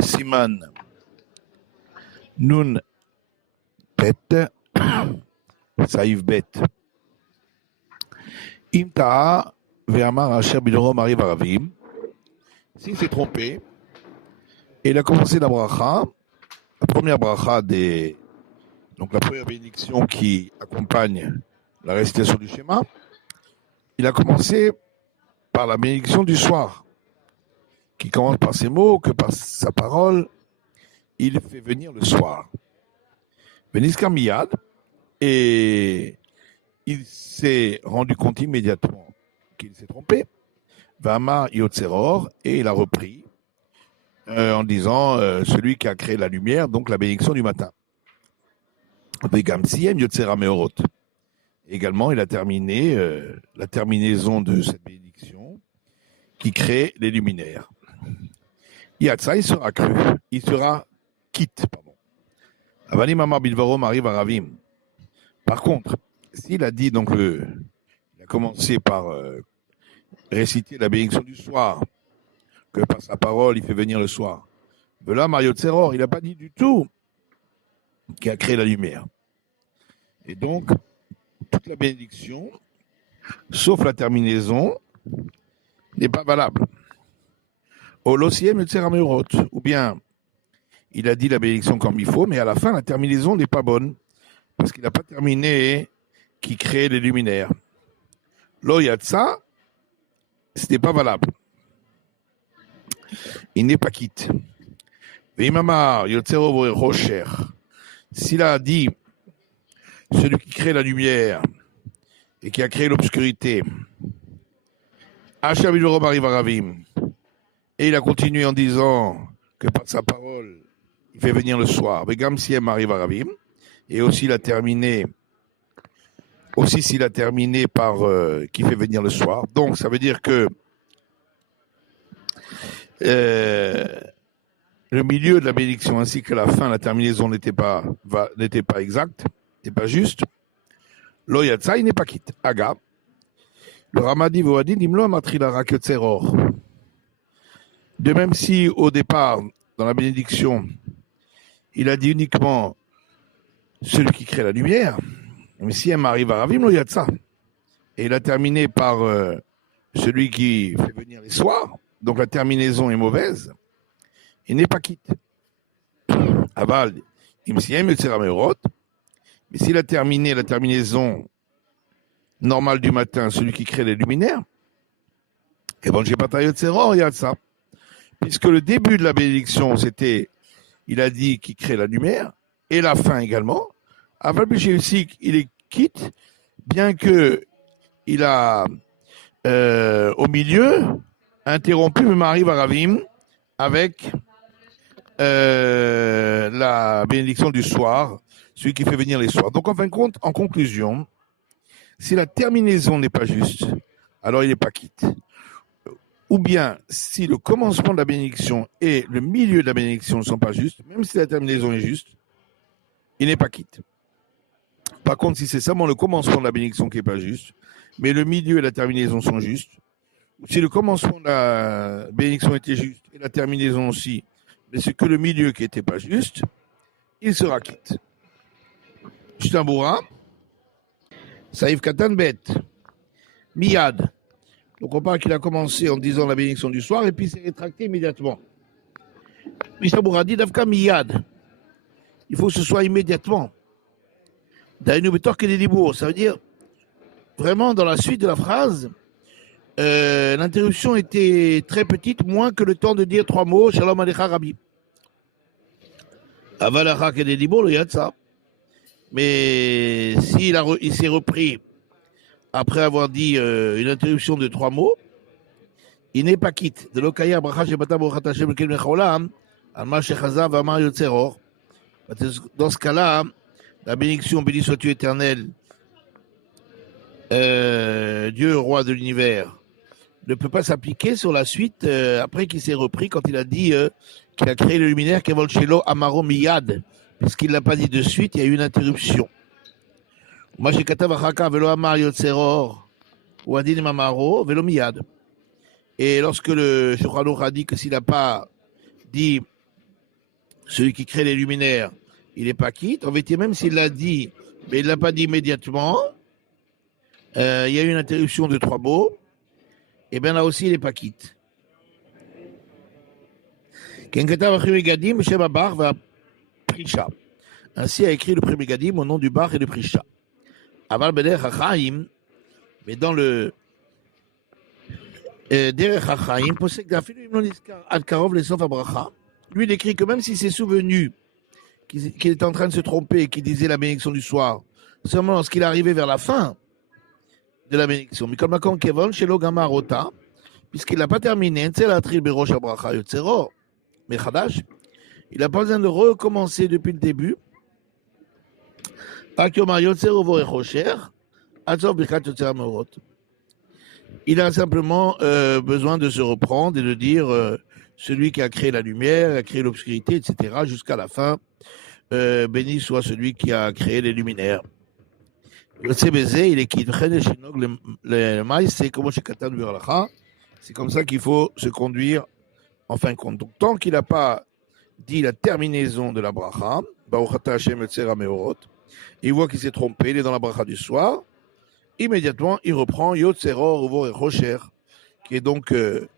Siman Nun Bet Saïf Bet Imta Ve'amar Asher Bidorom arrive à Ravim. S'il s'est trompé, et il a commencé la bracha, la première bracha donc la première bénédiction qui accompagne la récitation du schéma, il a commencé par la bénédiction du soir, qui commence par ces mots, que par sa parole, il fait venir le soir. Veniskar miyad, et il s'est rendu compte immédiatement qu'il s'est trompé. Vama yotzeror, et il a repris en disant celui qui a créé la lumière, donc la bénédiction du matin. Vegam siem yotzera meorot. Également, il a terminé la terminaison de cette bénédiction qui crée les luminaires. Yatsa, il sera cru, il sera quitte, pardon. Avalim Amar Bilvarom arrive à Ravim. Par contre, s'il a dit, donc il a commencé par réciter la bénédiction du soir, que par sa parole, il fait venir le soir. De là, Mario Tseror, il n'a pas dit du tout qui a créé la lumière. Et donc, toute la bénédiction, sauf la terminaison, n'est pas valable. Ou bien, il a dit la bénédiction comme il faut, mais à la fin, la terminaison n'est pas bonne, parce qu'il n'a pas terminé qui crée les luminaires. Lo yatsa, ce n'est pas valable. Il n'est pas quitte. S'il a dit celui qui crée la lumière et qui a créé l'obscurité, et il a continué en disant que par sa parole, il fait venir le soir. Et aussi il a terminé, s'il a terminé par qui fait venir le soir. Donc ça veut dire que le milieu de la bénédiction ainsi que la fin, la terminaison n'était pas exacte, n'était pas juste. Lo yatsa, il n'est pas quitte. Aga. Le Ramadi Voadin, Imlo Matrilara que Tseror. De même si au départ, dans la bénédiction, il a dit uniquement celui qui crée la lumière, mais si elle arrive à Ravim, Lo yatsa. Et il a terminé par celui qui fait venir les soirs, donc la terminaison est mauvaise, il n'est pas quitte. Aval, Imsiem, Yotzeramerot, mais s'il a terminé la terminaison normale du matin, celui qui crée les luminaires, et bon, j'ai pas taillé Yotzeror, il y a ça. Puisque le début de la bénédiction, c'était, il a dit qu'il crée la lumière, et la fin également. Aval, aussi, il est quitte, bien que il a, au milieu, interrompu, mais m'arrive à Ravim, avec la bénédiction du soir, celui qui fait venir les soirs. Donc en fin de compte, en conclusion, si la terminaison n'est pas juste, alors il n'est pas quitte. Ou bien, si le commencement de la bénédiction et le milieu de la bénédiction ne sont pas justes, même si la terminaison est juste, il n'est pas quitte. Par contre, si c'est seulement le commencement de la bénédiction qui n'est pas juste, mais le milieu et la terminaison sont justes, si le commencement de la bénédiction était juste et la terminaison aussi, mais c'est que le milieu qui n'était pas juste, il sera quitte. Ch'tamboura, Saïf Katan Bet, Miyad. Donc on parle qu'il a commencé en disant la bénédiction du soir et puis il s'est rétracté immédiatement. Ch'tamboura dit Davka Miyad. Il faut que ce soit immédiatement. Daïnou Betor Kedelibour, ça veut dire vraiment dans la suite de la phrase, l'interruption était très petite, moins que le temps de dire 3 mots, Shalom Alecha Rabbi. Avalacha Kedelibour, le Yatsa. Mais s'il s'est repris après avoir dit une interruption de 3 mots, il n'est pas quitte. De l'Okaya, Bracha Shebata Bochat Hashem Kel Mecholam, Alma Shechaza Vamar Yotzeror. Dans ce cas-là, la bénédiction, béni sois-tu éternel, Dieu, roi de l'univers, ne peut pas s'appliquer sur la suite après qu'il s'est repris quand il a dit qu'il a créé le luminaire Kevol Shelo Amaro Miyad. Puisqu'il ne l'a pas dit de suite, il y a eu une interruption. Moi, j'ai katav achaka velo amar yotzeror ou adin mamaro velo miyad. Et lorsque le Shulchan Aruch a dit que s'il n'a pas dit celui qui crée les luminaires, il n'est pas quitte. En vérité, même s'il l'a dit, mais il ne l'a pas dit immédiatement, il y a eu une interruption de 3 mots, et bien là aussi, il n'est pas quitte. Ainsi a écrit le premier Gadim au nom du Bar et du Prisha. Aval Beder Hachaim, mais dans le Derech Hachaim, possède d'afilu imnoniskar ad karov les sof abracha. Lui, il écrit que même si c'est souvenu qu'il est en train de se tromper et qu'il disait la bénédiction du soir, seulement lorsqu'il est arrivé vers la fin de la bénédiction. Mais comme Makon Kevon, chez Logamarota, puisqu'il n'a pas terminé, mais Khadash, il n'a pas besoin de recommencer depuis le début. Il a simplement besoin de se reprendre et de dire celui qui a créé la lumière, a créé l'obscurité, etc., jusqu'à la fin. Béni soit celui qui a créé les luminaires. Le CBZ, il est qui c'est comme ça qu'il faut se conduire en fin de compte. Donc, tant qu'il n'a pas dit la terminaison de la bracha, il voit qu'il s'est trompé, il est dans la bracha du soir, immédiatement, il reprend Yotzeror Uvor Rocher, qui est donc le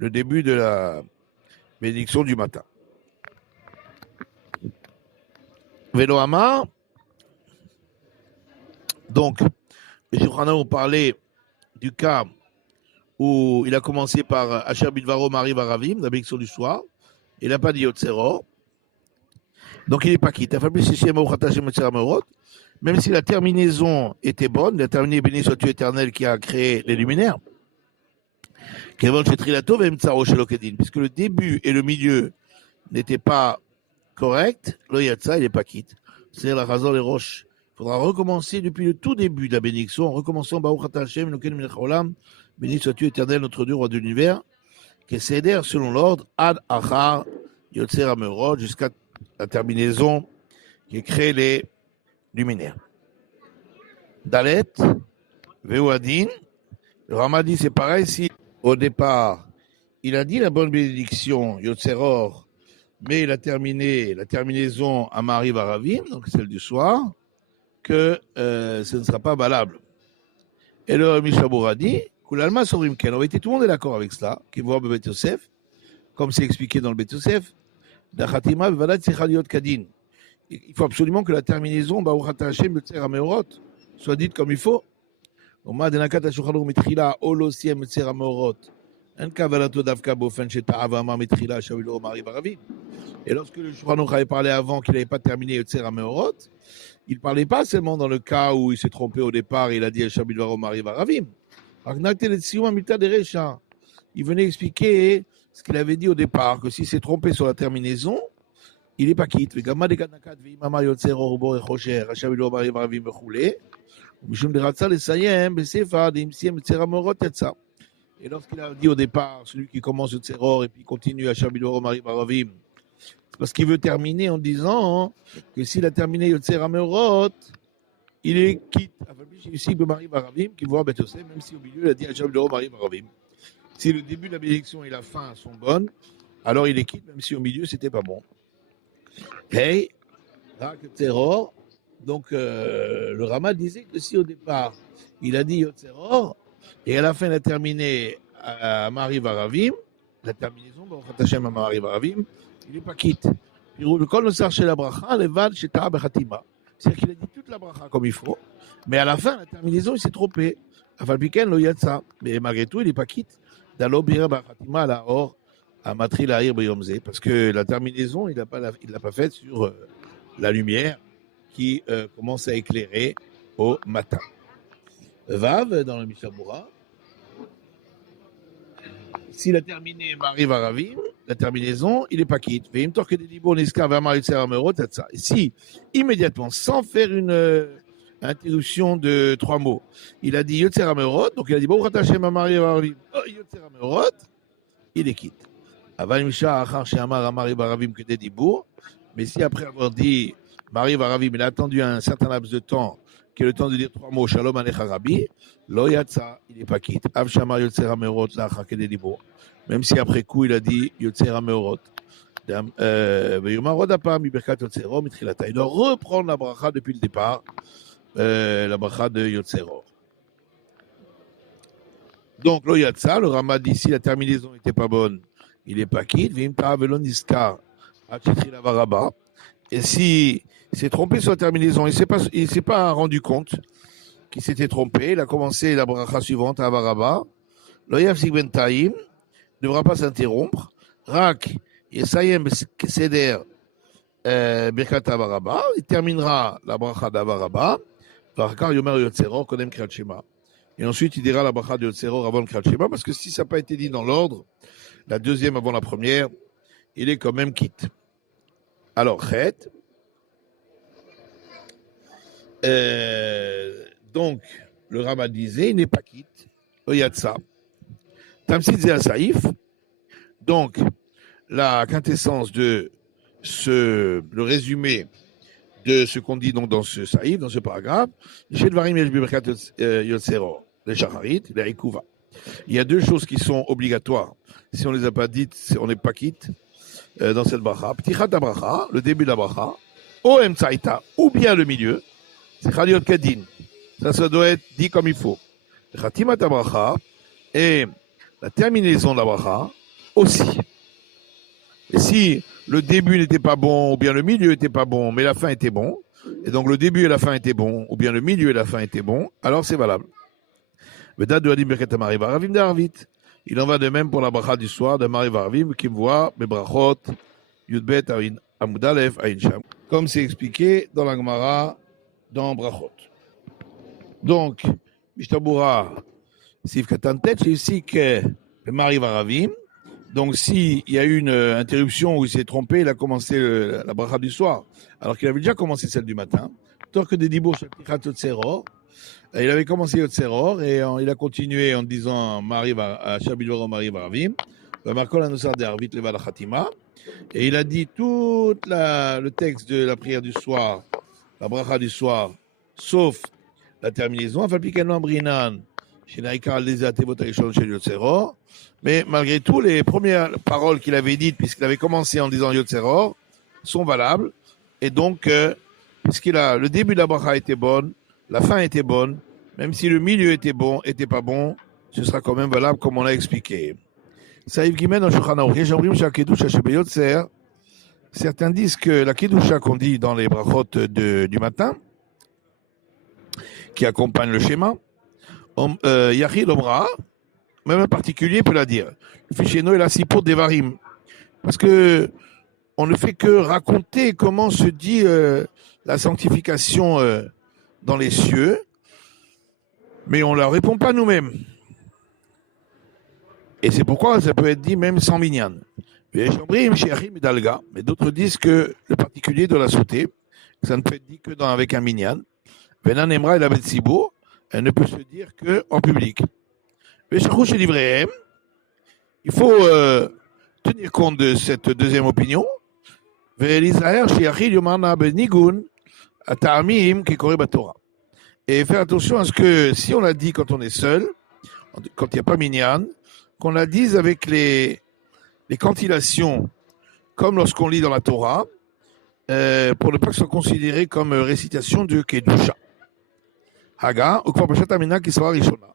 début de la bénédiction du matin. Velo Amar, donc, le Shulchan Aruch parlait du cas où il a commencé par Asher Bidvaro Mariv Aravim, la bénédiction du soir, il n'a pas dit Yotzeror, donc il n'est pas quitte. Même si la terminaison était bonne, il a terminé béni soit-tu éternel qui a créé les luminaires, puisque le début et le milieu n'étaient pas corrects, lo yatsa, il n'est pas quitte. C'est la raison des roches. Il faudra recommencer depuis le tout début de la bénédiction, en recommençant Baruch Ata Hashem, Elokeinu melech haolam, béni sois-tu éternel, notre Dieu, roi de l'univers, qui est cédé selon l'ordre, ad achar, yotzer amerod, jusqu'à la terminaison qui crée les luminaires. Dalet, Veuadin, le Rama dit c'est pareil si au départ il a dit la bonne bénédiction, Yotzeror, mais il a terminé la terminaison à Mariv Aravim, donc celle du soir, que ce ne sera pas valable. Et le Mishabur a dit, Kulalma Sorim Ken, tout le monde est d'accord avec cela, qui voit le Bet Yosef, comme c'est expliqué dans le Bet Yosef, Dachatima Vadat Sechaliot Kadin. Il faut absolument que la terminaison, Baruch Ata Hashem Yotzer Ameorot, soit dite comme il faut. Oma Denakat Shulchan Aruch Mitrila, Olosiem Yotzer Ameorot, En Kavalato Davka Bofen Sheta'avama Mitrila, Shavilo Mariv Aravim. Et lorsque le Shulchan Aruch avait parlé avant qu'il n'avait pas terminé Yotzer Ameorot, il ne parlait pas seulement dans le cas où il s'est trompé au départ et il a dit Shavilo Mariv Aravim. Il venait expliquer ce qu'il avait dit au départ, que s'il s'est trompé sur la terminaison, il n'est pas quitte. Et lorsqu'il a dit au départ, celui qui commence le Tzeror et puis continue à Shabilor Mariv Aravim, c'est parce qu'il veut terminer en disant que s'il a terminé Yotzer Amerot, il est quitte. Ici, Mariv Aravim, qui voit Bet Yosef, même si au milieu il a dit à Shabilor Mariv Aravim. Si le début de la bénédiction et la fin sont bonnes, alors il est quitte, même si au milieu c'était pas bon. Hey, Rak Tzeror, donc le Rama disait que si au départ il a dit Yotzeror, et à la fin il a terminé à Mariv Aravim, la terminaison, Hashem à Mariv Aravim, il n'est pas quitte. Le kol nosar chez la bracha, levad chez Tara Bechatima. C'est-à-dire qu'il a dit toute la bracha comme il faut, mais à la fin, la terminaison, il s'est trompé. Afalpiken lo yatsa, mais malgré tout, il n'est pas quitte. Dalo bira Bechatima la or à Matri la ir beyomze, parce que la terminaison, il l'a pas faite sur la lumière qui commence à éclairer au matin. Vav, dans le Mishabura, s'il a terminé Mariv Aravim, la terminaison, il n'est pas quitte. Et si, immédiatement, sans faire une interruption de 3 mots, il a dit Yotzer Amerot, donc il a dit Baruch Hashem Mariv Aravim, Yotzer Amerot, il est quitte. Mais si après avoir dit Mariv Aravim, il a attendu un certain laps de temps, qui est le temps de dire 3 mots, Shalom Alecha Rabbi, Lo Yatsa, il n'est pas quitte. Av Shamar Yotzer Amerot, Lachar Kededibour. Même si après coup, il a dit Yotzer Amerot. ויאמר עוד הפעם מברכת יוצר אור מתחילתה. Il doit reprendre la bracha depuis le départ, la bracha de יוצר אור. Donc, lo yatsa, le Rama dit si la terminaison n'était pas bonne, il n'est pas quitte. Vim ta velon iskar, la varaba. Et si il s'est trompé sur la terminaison, il s'est pas rendu compte qu'il s'était trompé, il a commencé la bracha suivante à varaba. Lo yafsik ben taim, ne devra pas s'interrompre. Rak, yesayem seder birkat avaraba, il terminera la bracha d'avaraba. Varkar yomer yotzero kodem kriyat shema. Et ensuite, il dira la bracha de Yotzer Or avant le Kriyat Shema, parce que si ça n'a pas été dit dans l'ordre, la deuxième avant la première, il est quand même quitte. Alors, Chet. Donc, le Rama disait, il n'est pas quitte. Oyatsa. Tamsid Zé Saïf. Donc, la quintessence de le résumé de ce qu'on dit donc dans ce saïf, dans ce paragraphe, chez Dvarim Yesh Birkat Yotzer Or, les Shacharit, les Rikuva. Il y a deux choses qui sont obligatoires. Si on ne les a pas dites, on n'est pas quitte dans cette bracha. Ptichat bracha, le début de la bracha, ou Emtsaïta, ou bien le milieu, c'est Chaliot Kedin. Ça doit être dit comme il faut. Khatimat bracha et la terminaison de la bracha aussi. Et si le début n'était pas bon, ou bien le milieu n'était pas bon, mais la fin était bon, et donc le début et la fin étaient bons, ou bien le milieu et la fin étaient bons, alors c'est valable. Il en va de même pour la bracha du soir de Mariv Arvim, qui me voit, mes brachot, Yudbet, Amudalef, Aïn Sham, comme c'est expliqué dans la Gemara, dans Brachot. Donc, Mishtabura, Sif Katantet, c'est ici que le Mariv Arvim. Donc, s'il y a eu une interruption où il s'est trompé, il a commencé la bracha du soir, alors qu'il avait déjà commencé celle du matin, tant que des dibours Shaktichat Yotzer Or, il avait commencé Yotzer Or et il a continué en disant Mariv à Shabiloro Mariv Aravim, Markol Anusar de Arvit Levad Khatima, et il a dit tout le texte de la prière du soir, la bracha du soir, sauf la terminaison, Afalpiken Brinan, Shenaikar Lezate Votarishon Shel Yotzer Or. Mais malgré tout, les premières paroles qu'il avait dites, puisqu'il avait commencé en disant Yotzer Or, sont valables. Et donc, le début de la bracha était bonne, la fin était bonne, même si le milieu était bon, était pas bon, ce sera quand même valable comme on l'a expliqué. Saïf Gimen en Shulchan Aruch, certains disent que la Kedusha qu'on dit dans les brachot du matin, qui accompagne le schéma, Yachid Omra, même un particulier peut la dire. Le Ficheno est là si pour Devarim. Parce que on ne fait que raconter comment se dit la sanctification dans les cieux, mais on ne la répond pas nous-mêmes. Et c'est pourquoi ça peut être dit même sans minyan. Mais d'autres disent que le particulier doit la sauter, que ça ne peut être dit que avec un minyan. Venan Emra et la Betsibo, elle ne peut se dire qu'en public. Il faut tenir compte de cette deuxième opinion. Et faire attention à ce que si on l'a dit quand on est seul, quand il n'y a pas minyan, qu'on la dise avec les cantillations, comme lorsqu'on lit dans la Torah, pour ne pas que ce soit considéré comme récitation de Kedusha. Haga, ou Amina qui sera Rishona.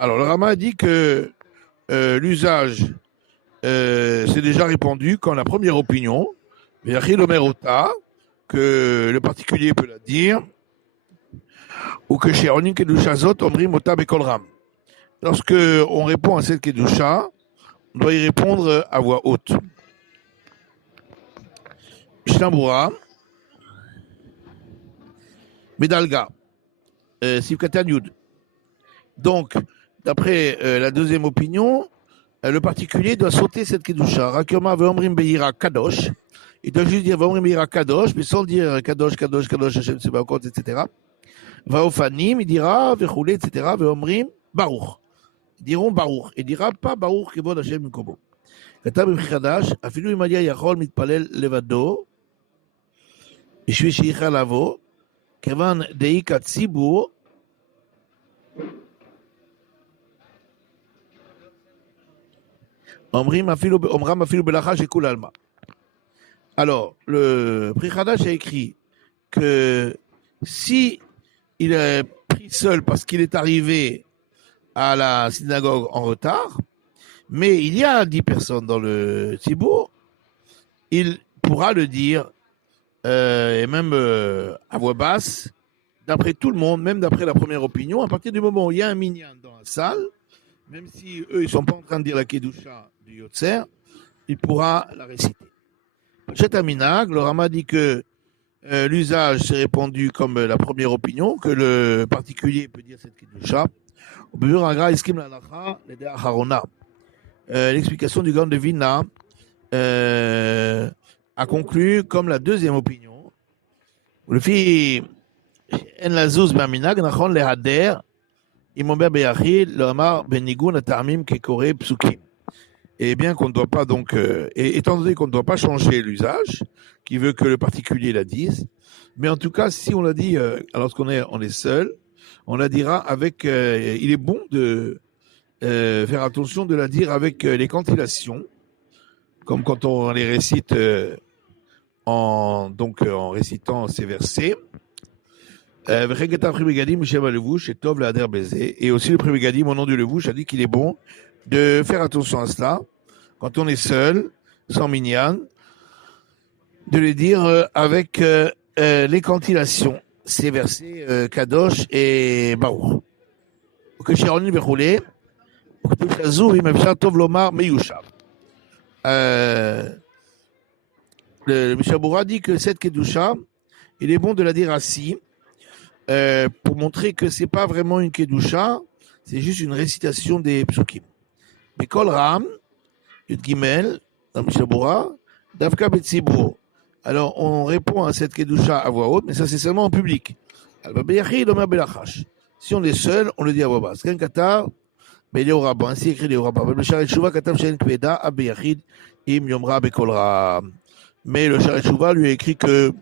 Alors, le Rama dit que l'usage c'est déjà répandu quand la première opinion, que le particulier peut la dire, ou que chez Onin Kedusha Zot, Omrim Ota Bekolram. Lorsque on répond à cette Kedusha, on doit y répondre à voix haute. Mishnah Medalga, Sivkatan Yud. Donc, d'après la deuxième opinion, le particulier doit sauter cette Kedusha. Rakoma ve'omrim be'ira kadosh. Il doit juste dire ve'omrim be'ira kadosh, mais sans dire kadosh, kadosh, kadosh, Hashem Tsebaokot, etc. Va'ofanim, il dira ve'choulé, etc. Ve'omrim baruch. Ils diront baruch. Il dira pas baruch kevod Hashem Mikobo. Katab Chadash, afilu imadia yachol mitpalel levado, בשביל שיכל לבוא, כיוון דאיק הציבור, אומרם אפילו בלאכה שכול עלמא. Alors, le Pri Hadash a écrit que si il est pris seul parce qu'il est arrivé à la synagogue en retard, mais il y a 10 personnes dans le Tibour, il pourra le dire, et même à voix basse, d'après tout le monde, même d'après la première opinion, à partir du moment où il y a un minyan dans la salle, même si eux, ils ne sont pas en train de dire la Kedusha du Yotzer, il pourra la réciter. Chet Aminag, le Rama dit que l'usage s'est répandu comme la première opinion, que le particulier peut dire cette Kedusha. L'explication du Gaon de Vilna a conclu comme la deuxième opinion. Le fit en la zouz b'aminag nachon lehader imober beyachid l'omar benigun atamim kekore psukim. Et bien qu'on ne doit pas donc, étant donné qu'on ne doit pas changer l'usage, qui veut que le particulier la dise, mais en tout cas, si on la dit lorsqu'on est seul, on la dira avec. Il est bon de faire attention de la dire avec les cantillations, comme quand on les récite en récitant ces versets. Et aussi le Prémégadim, au nom du Levouche, a dit qu'il est bon de faire attention à cela, quand on est seul, sans minyan, de les dire avec les cantillations, ces versets Kadosh et Baruch. Le Mishabura dit que cette Kedusha, il est bon de la dire assis, pour montrer que c'est pas vraiment une Kedusha, c'est juste une récitation des psukim. Mais Kol Ram, Yud Gimel, dans Mishabura, Davka Betzibur. Alors on répond à cette Kedusha à voix haute, mais ça c'est seulement en public. Si on est seul, on le dit à voix basse. Ainsi écrit les Rabba. Mais le Sharet Shuvah lui a écrit que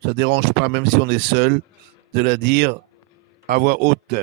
ça ne dérange pas, même si on est seul, de la dire à voix haute.